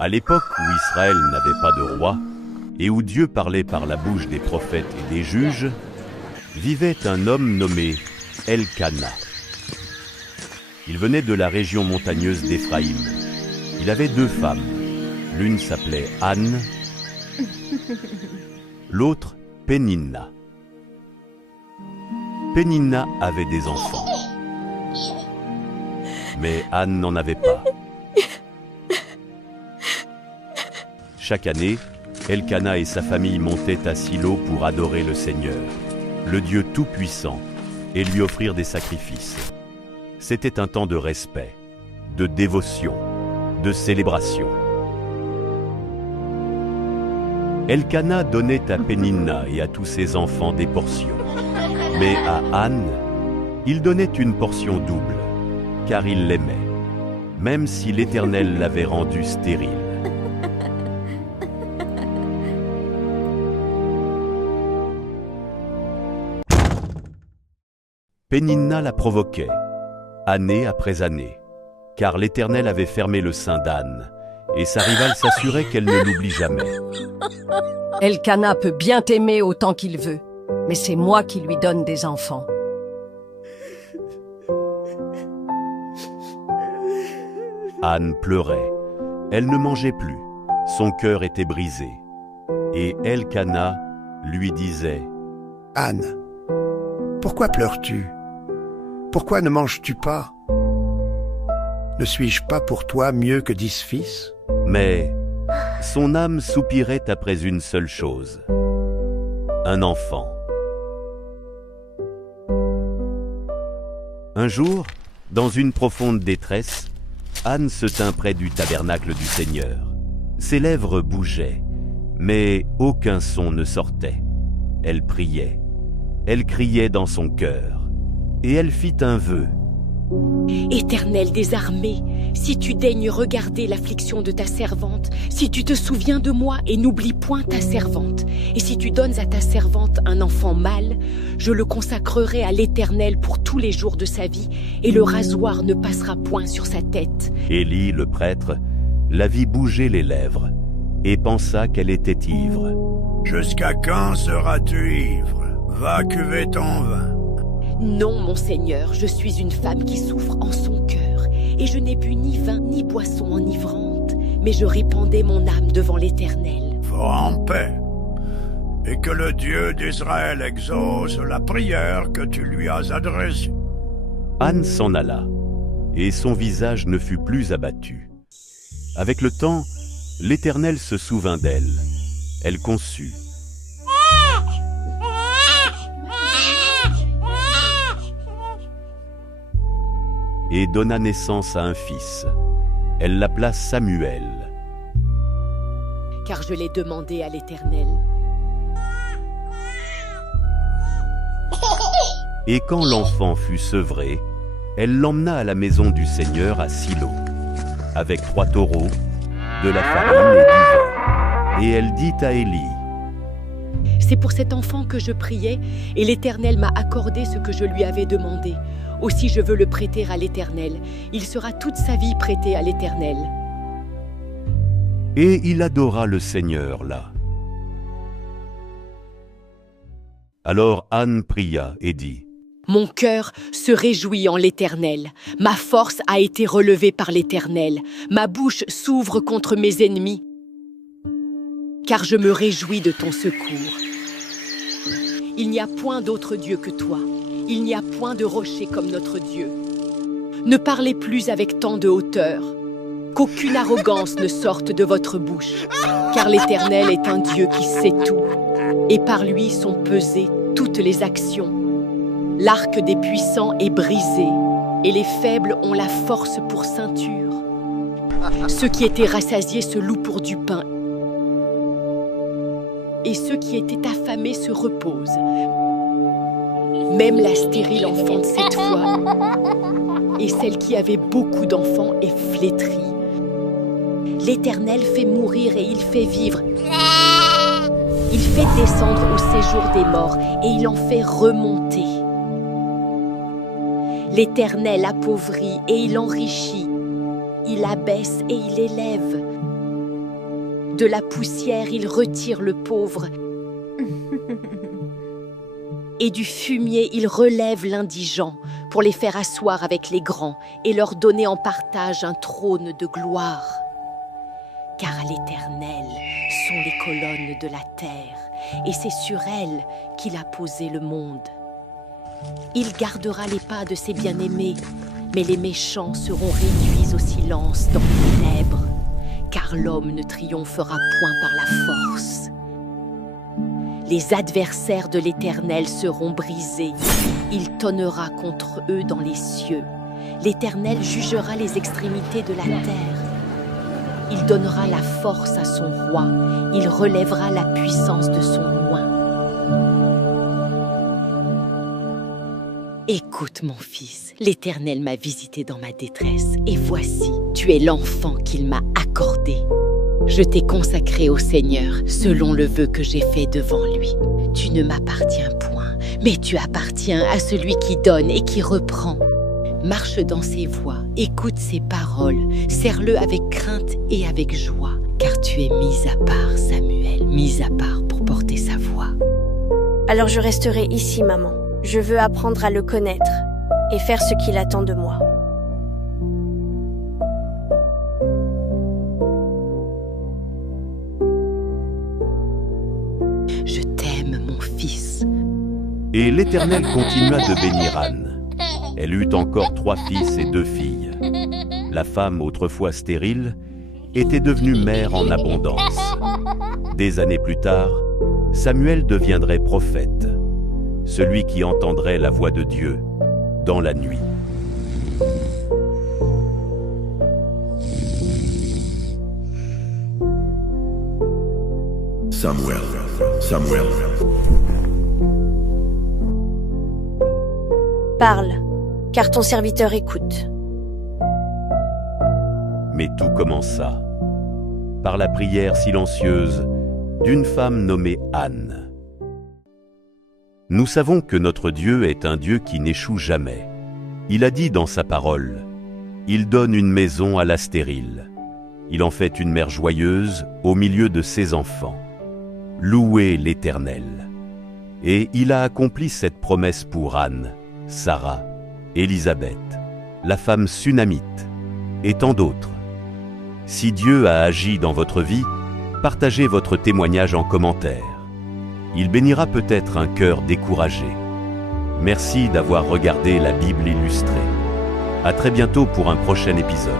À l'époque où Israël n'avait pas de roi, et où Dieu parlait par la bouche des prophètes et des juges, vivait un homme nommé Elkana. Il venait de la région montagneuse d'Éphraïm. Il avait 2 femmes. L'une s'appelait Anne, l'autre Péninna. Péninna avait des enfants, mais Anne n'en avait pas. Chaque année, Elkana et sa famille montaient à Silo pour adorer le Seigneur, le Dieu Tout-Puissant, et lui offrir des sacrifices. C'était un temps de respect, de dévotion, de célébration. Elkana donnait à Péninna et à tous ses enfants des portions. Mais à Anne, il donnait une portion double, car il l'aimait, même si l'Éternel l'avait rendue stérile. Péninna la provoquait, année après année, car l'Éternel avait fermé le sein d'Anne, et sa rivale s'assurait qu'elle ne l'oublie jamais. Elkana peut bien t'aimer autant qu'il veut, mais c'est moi qui lui donne des enfants. Anne pleurait, elle ne mangeait plus, son cœur était brisé. Et Elkana lui disait: « Anne, pourquoi pleures-tu? Pourquoi ne manges-tu pas? Ne suis-je pas pour toi mieux que 10 fils? » Mais son âme soupirait après une seule chose: un enfant. Un jour, dans une profonde détresse, Anne se tint près du tabernacle du Seigneur. Ses lèvres bougeaient, mais aucun son ne sortait. Elle priait, elle criait dans son cœur, et elle fit un vœu. Éternel des armées, si tu daignes regarder l'affliction de ta servante, si tu te souviens de moi et n'oublies point ta servante, et si tu donnes à ta servante un enfant mâle, je le consacrerai à l'Éternel pour tous les jours de sa vie, et le rasoir ne passera point sur sa tête. Élie, le prêtre, la vit bouger les lèvres, et pensa qu'elle était ivre. « Jusqu'à quand seras-tu ivre? Va cuver ton vin. » Non, mon Seigneur, je suis une femme qui souffre en son cœur, et je n'ai bu ni vin ni boisson enivrante, mais je répandais mon âme devant l'Éternel. Va en paix, et que le Dieu d'Israël exauce la prière que tu lui as adressée. Anne s'en alla, et son visage ne fut plus abattu. Avec le temps, l'Éternel se souvint d'elle. Elle conçut. Et donna naissance à un fils. Elle l'appela Samuel. Car je l'ai demandé à l'Éternel. Et quand l'enfant fut sevré, elle l'emmena à la maison du Seigneur à Silo, avec 3 taureaux, de la farine et du vin. Et elle dit à Élie: C'est pour cet enfant que je priais, et l'Éternel m'a accordé ce que je lui avais demandé. Aussi je veux le prêter à l'Éternel. Il sera toute sa vie prêté à l'Éternel. Et il adora le Seigneur là. Alors Anne pria et dit: Mon cœur se réjouit en l'Éternel. Ma force a été relevée par l'Éternel. Ma bouche s'ouvre contre mes ennemis, car je me réjouis de ton secours. Il n'y a point d'autre Dieu que toi. Il n'y a point de rocher comme notre Dieu. Ne parlez plus avec tant de hauteur, qu'aucune arrogance ne sorte de votre bouche, car l'Éternel est un Dieu qui sait tout, et par lui sont pesées toutes les actions. L'arc des puissants est brisé, et les faibles ont la force pour ceinture. Ceux qui étaient rassasiés se louent pour du pain, et ceux qui étaient affamés se reposent. Même la stérile enfante 7 fois, et celle qui avait beaucoup d'enfants est flétrie. L'Éternel fait mourir et il fait vivre. Il fait descendre au séjour des morts et il en fait remonter. L'Éternel appauvrit et il enrichit. Il abaisse et il élève. De la poussière, il retire le pauvre. Et du fumier, il relève l'indigent pour les faire asseoir avec les grands et leur donner en partage un trône de gloire. Car à l'Éternel sont les colonnes de la terre, et c'est sur elles qu'il a posé le monde. Il gardera les pas de ses bien-aimés, mais les méchants seront réduits au silence dans les ténèbres, car l'homme ne triomphera point par la force. Les adversaires de l'Éternel seront brisés. Il tonnera contre eux dans les cieux. L'Éternel jugera les extrémités de la terre. Il donnera la force à son roi. Il relèvera la puissance de son oint. Écoute, mon fils, l'Éternel m'a visité dans ma détresse, et voici, tu es l'enfant qu'il m'a accordé. Je t'ai consacré au Seigneur, selon le vœu que j'ai fait devant lui. Tu ne m'appartiens point, mais tu appartiens à celui qui donne et qui reprend. Marche dans ses voies, écoute ses paroles, serre-le avec crainte et avec joie, car tu es mis à part, Samuel, mis à part pour porter sa voix. Alors je resterai ici, maman. Je veux apprendre à le connaître et faire ce qu'il attend de moi. Je t'aime, mon fils. Et l'Éternel continua de bénir Anne. Elle eut encore 3 fils et 2 filles. La femme, autrefois stérile, était devenue mère en abondance. Des années plus tard, Samuel deviendrait prophète, celui qui entendrait la voix de Dieu dans la nuit. Samuel. Parle, car ton serviteur écoute. Mais tout commença par la prière silencieuse d'une femme nommée Anne. Nous savons que notre Dieu est un Dieu qui n'échoue jamais. Il a dit dans sa parole, « Il donne une maison à la stérile. Il en fait une mère joyeuse au milieu de ses enfants. Louez l'Éternel. » Et il a accompli cette promesse pour Anne, Sarah, Élisabeth, la femme sunamite, et tant d'autres. Si Dieu a agi dans votre vie, partagez votre témoignage en commentaire. Il bénira peut-être un cœur découragé. Merci d'avoir regardé la Bible illustrée. À très bientôt pour un prochain épisode.